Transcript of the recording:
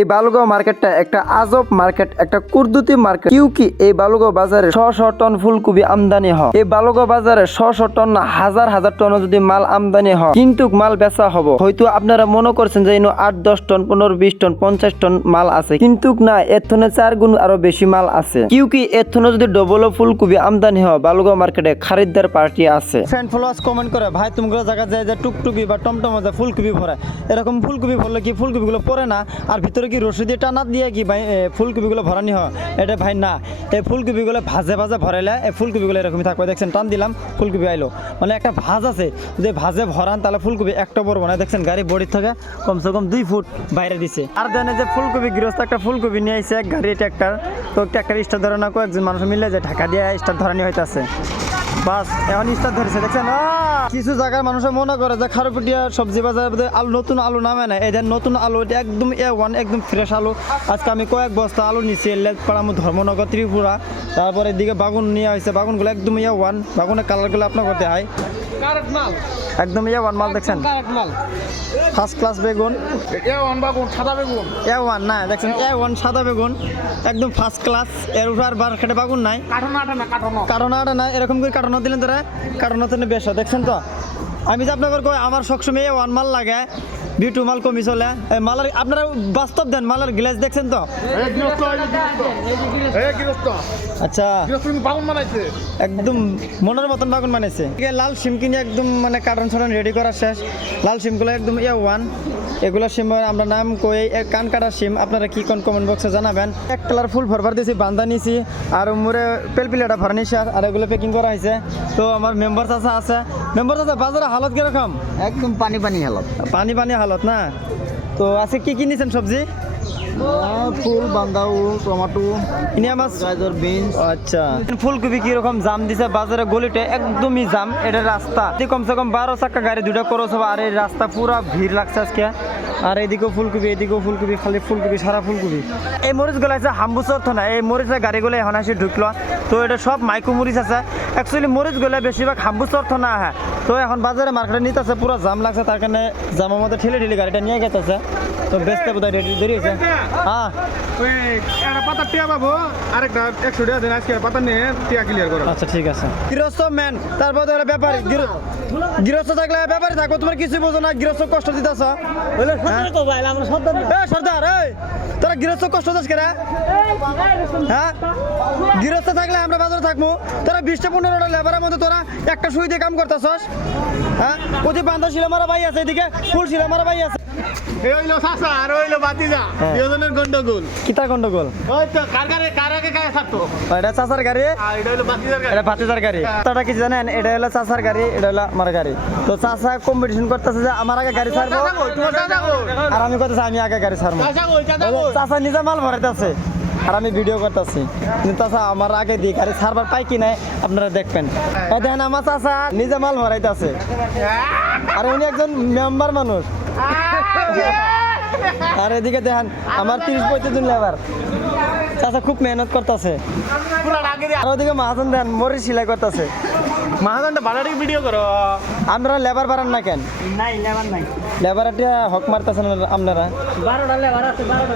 এই বালুগাঁও মার্কেটটা একটা আজব মার্কেট, একটা কুর্দুতি মার্কেট। কিউ কি এই বালুগাঁও বাজারে শ শ টন ফুলকপি আমদানি হয়? এই বালুগাঁও বাজারে শ শ টন না হাজার হাজার টন যদি মাল আমদানি হয়, কিন্তু মাল বেচা হব। হয়তো আপনারা মনে করছেন যে আট, দশ টন, পনেরো, বিশ টন, পঞ্চাশ টন মাল আছে, কিন্তু না, এর থনে চার গুণ আরও বেশি মাল আছে। কিউ কি এর থনে যদি ডবল ফুলকপি আমদানি হয়, বালুগাঁও মার্কেটে খারিদার পার্টি আছে। ফ্রেন্ড ফলোয়ার্স কমেন্ট করে, ভাই তুমি জায়গা যায় যে টুকটুকি বা টমটম ফুলকপি ভরে, এরকম ফুলকপি ভরলে কি ফুলকপিগুলো পরে না? আর ভিতরে কি রশি দিয়ে টানা দিয়ে কি ভাই ফুলকপিগুলো ভরানি হয়? এটা ভাই না। এই ফুলকপিগুলো ভাজে ভাজে ভরাইলে এই ফুলকপিগুলো এরকমই থাকবে। দেখছেন, টান দিলাম, ফুলকপি আইলো। মানে একটা ভাজ আছে, যদি ভাজে ভরান তাহলে ফুলকপি একটা বড় না দেখছেন, গাড়ি বডির থেকে কমসে কম দুই ফুট বাইরে দিছে। আর দেন যে ফুলকপি গৃহস্থ একটা ফুলকপি নিয়ে আইছে, এক গাড়ি ট্র্যাক্টর। তো ট্র্যাক্টর স্টার ধরে না একজন মানুষ মিলে যে ঢাকা দিয়ে স্টার ধরানি হইতাছে। বাস, এখন স্টার ধরেছে, দেখছেন! কিছু জায়গার মানুষে মনে করে যে খারুপিটিয়া সবজি বাজার আলু, নতুন আলু নামে না। এদের নতুন আলু, এটা একদম এ ওয়ান একদম ফ্রেশ আলু। আজকে আমি কয়েক বস্তা আলু নিছি লেজপাড়ামু ধর্মনগর ত্রিপুরা। তারপরে এদিকে বাগুন নিয়ে হয়েছে বাগুনগুলো একদম ইয়া ওয়ান বাগুনের কালারগুলো আপনার করতে হয় একদম ইয়া ওয়ান মাল দেখছেন? ফার্স্ট ক্লাস বেগুন এ ওয়ান বাগুন। সাদা বেগুন। এ ওয়ান না দেখছেন? এ ওয়ান সাদা বেগুন। একদম ফার্স্ট ক্লাস এর উপর আর বারখাটে বাগুন নাই। কাঠনা আটা না কাঠনা কারণ আর না এরকম করে কারণ দিলেন তারা কারণ তো বেশ দেখছেন তো? আমি যে আপনাদের কই আমার সবসময় ওয়ান মাল লাগে। বিটু মাল কমি চলে। মালের আপনারা বাস্তব দেন মালের গ্লাস দেখছেন তো? আচ্ছা। একদম মনের মতন বাগুন বানাইছে। লাল সিম কিনে একদম মানে কার্টন ছাড়ন রেডি করা শেষ। লাল সিমগুলো একদম ইয়ে ওয়ান এগুলো সিম আমরা নাম কই এ কান কাটার সিম। আপনারা কি কোন কমেন্ট বক্সে জানাবেন। এক কালার ফুল ভরবার দিয়েছি বান্দা নিছি। আর মোরে পেলপিলাটা ভরা নিছি আর এগুলো প্যাকিং করা হয়েছে। তো আমার মেম্বার চাচা আছে। মেম্বার চাচা বাজারে হালত কীরকম? একদম পানি পানি হালত। পানি পানি হালত না? তো আজকে কি কি নিছেন সবজি ফুল বান্দাউ টমেটো ইনি আমার গাজর বিনস। আচ্ছা। ফুলকপি কীরকম জাম দিছে? বাজারে গলিতে একদমই জাম। এটা রাস্তা। কমসে কম বারো চাকা গাড়ি দুটা করো সব আর এই রাস্তা পুরা ভিড় লাগছে আজকে। আর এদিকেও ফুলকপি এদিকেও ফুলকপি খালি ফুলকপি সারা ফুলকপি। এই মরিচগুলো আছে হাম্বুসর না। এই মরিচের গাড়িগুলো এখন আসে ঢুকলো। তো এটা সব মাইকো মরিচ আছে। অ্যাকচুয়ালি মরিচগুলো বেশিরভাগ হাম্বুসর না আহে তো এখন বাজারে মার্কেটে নিতেছে, পুরো জাম লাগছে, তার কারণে জামের মধ্যে ঠেলে ঠেলে গাড়িটা নিয়ে গেতেছে। তো বেচতে বোধ হয় দেরি হয়েছে। হ্যাঁ। পাতা টিয়া পাবো আরেকটা একশো টাকা দিন আজকে পাতা নিয়ে টিয়া ক্লিয়ার করো। আচ্ছা ঠিক আছে। গৃহস্থ ম্যান তারপর ব্যাপারী। গৃহস্থ থাকলে ব্যাপারী থাকো তোমার কিছু বোঝো না গৃহস্থ কষ্ট দিতেছ। সর্দার এই তোরা গৃহস্থ কষ্ট দিস কেনা হ্যাঁ? গৃহস্থ থাকলে আমরা বাজারে থাকব। তোরা বিশটা পনেরোটা লেবারের মধ্যে তোরা একটা সুই দিয়ে কাম করতেছস। হ্যাঁ? ওই যে বান্ধব শিলা মারা ভাই আছে এদিকে ফুল শিলা মারা ভাই আছে। এই হইল সাসা আর হইল বাতিজা হ্যাঁ। দুজনের গন্ডগোল। কিতা গন্ডগোল? ওই তো কার কারে কার আগে কারে থাকতো এটা চাচার গাড়ি? আর এটা হইল বাতিজার গাড়ি। এটা ভাতিজার গাড়ি। তারা কি জানেন? এটা হলো চাচার গাড়ি এটা হলো আমার গাড়ি। তো কম্পিটিশন করতেছে যে আমার আগে গাড়ি ছাড়বো তোমার দাদা কই? আর আমি করতেছি আমি আগে গাড়ি ছাড়বো? চাচা নিজে মাল ভরাইতেছে। আর আমি ভিডিও করতেছি। কিন্তু চাচা আমার আগে দিয়ে গাড়ি ছাড়বার পাই কি নাই আপনারা দেখবেন। দেখেন আমার চাচা নিজে মাল ভরাইতেছে। আর উনি একজন মেম্বার মানুষ। আর এদিকে দেখেন আমার তিরিশ পঁয়ত্রিশ জন লেবার চাচা খুব মেহনত করতেছে। আর ওদিকে মাহাজন দেন মরি সেলাই করতেছে। মাহাজনটা ভাড়াটি ভিডিও করো। আপনারা লেবার বাড়ান না কেন? নাই লেবার নাই। লেবার হক মারতেছেন আপনারা? বারোটা লেবার আছে বারোটা